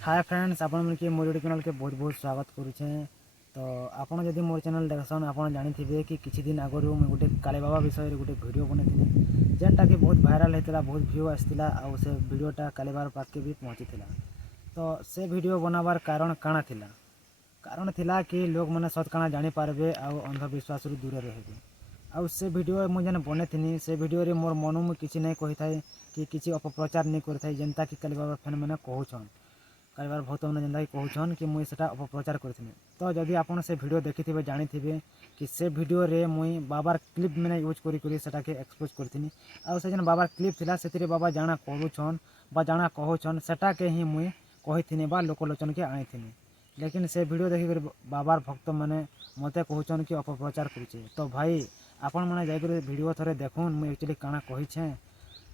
Hi friends, आपण मन के मोर यूट्यूब चैनल के बहुत बहुत स्वागत करुचे। तो आपण जदि मोर चैनल देखसन आपण जानिथिबे कि किछि दिन आगरु मैं गोटे काली बाबा विषय रे गोटे वीडियो बनैथिनी, जेनटा कि बहुत भाइराल हेतिला, बहुत व्यू आस्तिला आ से वीडियोटा काली बाबा पाख के भी पहुँचीथिला। तो से वीडियो बनाबार कारण काଣା थिला? कारण थिला कि लोग माने सत काଣା जानि पारबे आ अंधविश्वास रु दूर रहबे। आ से वीडियो मु जने बनैथिनी से वीडियो रे मोर मन मु किछि नै कहिथाय कि किछि अपप्रचार नै करथाय, जेनता कि काली बाबा फैन माने कहउछन, कालिबार भक्त मैंने जेनता कहउछन कि मुई सेटा अपप्रचार करथिनी। तो जदि आपण से वीडियो देखिथिबे जानिथिबे कि से वीडियो रे मुई बाबार क्लिप मैंने यूज करी करी सेटा के एक्सपोज करथिनी। आ से जन बाबार क्लिप थिला सेतिरे बाबा जाना करूछन बा जाना कहउछन सेटा के ही मुई कहिथिनी बा लोकलोचन के आनिथिनी। लेकिन से वीडियो देखि कर बाबार भक्त मैंने मते कहउछन कि अपप्रचार करूछे। तो भाई आपण माने जाई कर वीडियो थरे देखुन मुई एक्चुअली काଣା कहिछे।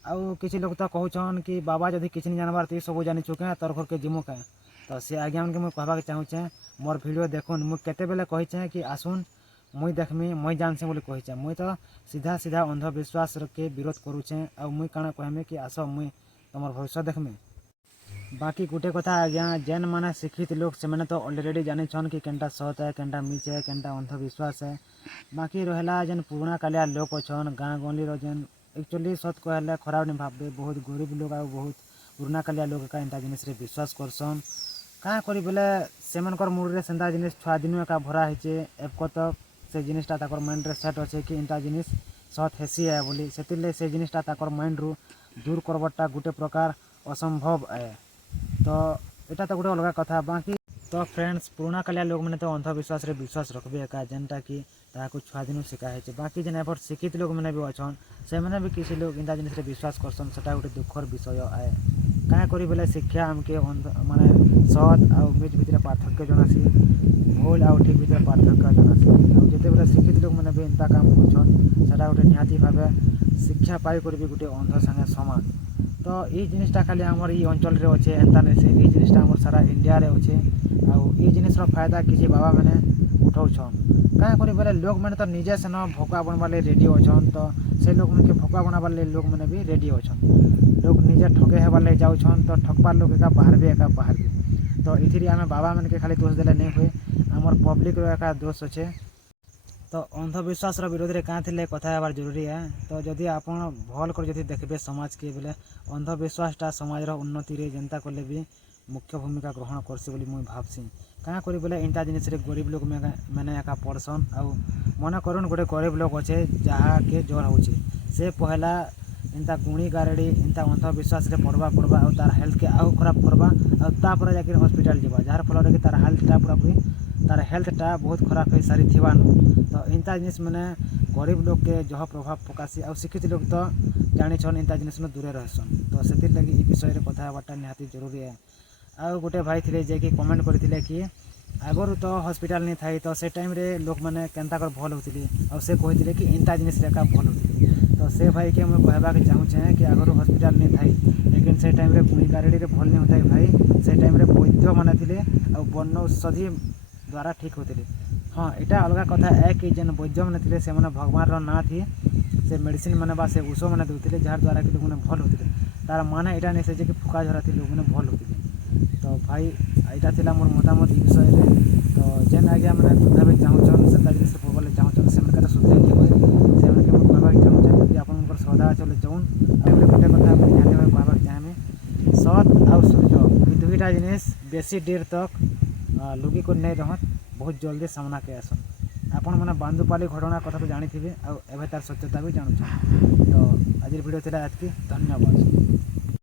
आउ किसी लोग तो कहउछन कि बाबा जदि किछि नहीं जानबार तो सब जानि चुके तोर घर के जिमु के। तो से आज्ञा मन के मुई कहबाक चाहूचे, मोर वीडियो देखुन। मुई केते बेले कहिछे कि आसुन मुई देखमी मुई जानसी बोली कहिछे। मुई तो सीधा सीधा अंधविश्वास के विरोध करूछे। आ मुई काଣା कहमे कि आस मुई तमर भविष्य देखमी। बाकी गुटे कथा आज्ञा, जेन माने शिक्षित लोग से मैंने तो ऑलरेडी जानी छन कि केनटा सत है, केनटा मिछ है, केनटा अंधविश्वास है। बाकी रहला जेन पुराना कालिया लोक अछन गाँ गली रो जेन एक्चुअली सत कहले खराब नहीं भाबे, बहुत गरीब लोग आ बहुत पुराना कालिया लोग का एंता जिनिस रे विश्वास करसन। क्या करी बोले सेमनकर मूड रे सेंता जिनिस छुआ दिनु एका भरा हेचे। एपको तक से जिनिसटा ताकर माइंड रे सेट अच्छे कि एंता जिनिस सत हेसी है बोली, सेतिले से जिनिसटा ताकर माइंड रु दूर करबटा गुटे प्रकार असंभव है। तो एटा तो गोटे अलग कथा। बाकी तो फ्रेंड्स पुराना कालिया लोग मैंने तो अंधविश्वास रे विश्वास रखबे एका, जेनटा कि ताको छुआ दिनु शिखा हेचे। बाकी जेन एफर शिक्षित लोग मैंने भी अच्छन से मैंने भी किसी लोग इंता जिनिस रे विश्वास करसन, सेटा गोटे दुखर विषय है। क्या करी बोले शिक्षा आमके माने सत आ मिछ भितर पार्थक्य जनासी, भूल आ ठीक भितर पार्थक्य जनासी। आ जेते बेले शिक्षित लोग मैंने भी इंता काम करछन सेटा गोटे निहाती भाबे शिक्षा पाई कर भी गोटे अंध संगे समान। तो ये जिनिसटा खाली आमर ई अंचल रे अच्छे एंता नहीं से, ये जिनिसटा आमर सारा इंडिया रे अच्छे। आउ ये जिनिस फायदा किसी बाबा मैंने उठाउछन। क्या करी बोले लोग मैंने तो निजे से न भोका बनबार रेडी अच्छन। तो से लोग मैंने के भोका बनाबार लोग मैंने भी रेडी अच्छन। लोग निजे ठगे हेबार ले जाउछन तो ठकबार लोग एका बाहर भी एका बाहर भी। तो इथिरी आमे बाबा मैंने के खाली दोष देले नहीं हुए, आमर पब्लिक रो एका दोष अच्छे। तो अंधविश्वास विरोध में क्या थे कथा हेबार जरूरी है। तो जदि आप भल कर जदि देखबे समाज के बोले अंधविश्वासटा समाज उन्नति रे जेनता कले भी मुख्य भूमिका ग्रहण करसी बोली मुई भाबसी। क्या करी बोले इंटा जिनिस रे गरीब लोग मैंने एका पढ़सन। आउ मन करुन गोटे गरीब लोग अच्छे जहाँ के जर होचे, से पहला इंता गुणी गारेड़ी इंता अंधविश्वास रे पड़वा और तार हेल्थ के आउ खराब करवा और तापर जाके हॉस्पिटल जावा, जार फल कि तार हेल्थटा पूरा पूरी तार हेल्थटा बहुत खराब हो सारी थिवान। तो इंता जिनिस मैंने गरीब लोग के जह प्रभाव पकासी। आ शिक्षित लोग तो जानी छन इंता जिनिस दूरे रहसन। तो से लगी विषय रे कथा हेबाटा निहाती जरूरी है। आउ गोटे भाई थे जे कि कमेंट करथिले कि आगरू तो हॉस्पिटल नहीं थाई, तो से टाइम रे लोग मैंने केनता कर भल होतिले और से कहथिले कि इंता जिनिस रे का भल होतिले। तो से भाई के मैं कहबाक चाहूचे कि आगरू हॉस्पिटल नहीं थाई, लेकिन से टाइम रे गुणी गारेड़ी रे भल नहीं होता भाई। से टाइम रे वैद्य माने थिले और वर्ण औषधि द्वारा ठीक होतिले। हाँ एटा अलग कथा है कि जेन वैद्य मैंने थिले से माने भगवान रो ना थी, से मेडिसिन मैंने बा से ଔଷଧ मैंने देउथिले जार द्वारा कि लोग मैंने भल होतिले। तार माने एटा नहीं से जे कि फुका झरा थी लोग मैंने भल होतिले। तो भाई यहाँ थिला मोर मतामत ई विषय रे। तो जेन आज्ञा मैंने सुधारबे चाहूछन सेंता जिनिस पढ़बाले चाहूछन से मैंने सुधरे नहीं हुए, से मैंने के कहबाक चाहूछन यदि आपन उनकर श्रद्धा चले जाउन। आबे गोटे कथा मैं ध्यान देबे कहबाक चाहमे, सत आ सूर्य ई दुईटा जिनिस बेसी देर तक लुकी को नहीं रहत, बहुत जल्दी सामना के आसन। आपण मैंने बांदुपाली घटना कथा तो जानी थे और एवं तार सत्यता भी जानूछन। तो आज वीडियो थिला एतकी, धन्यवाद।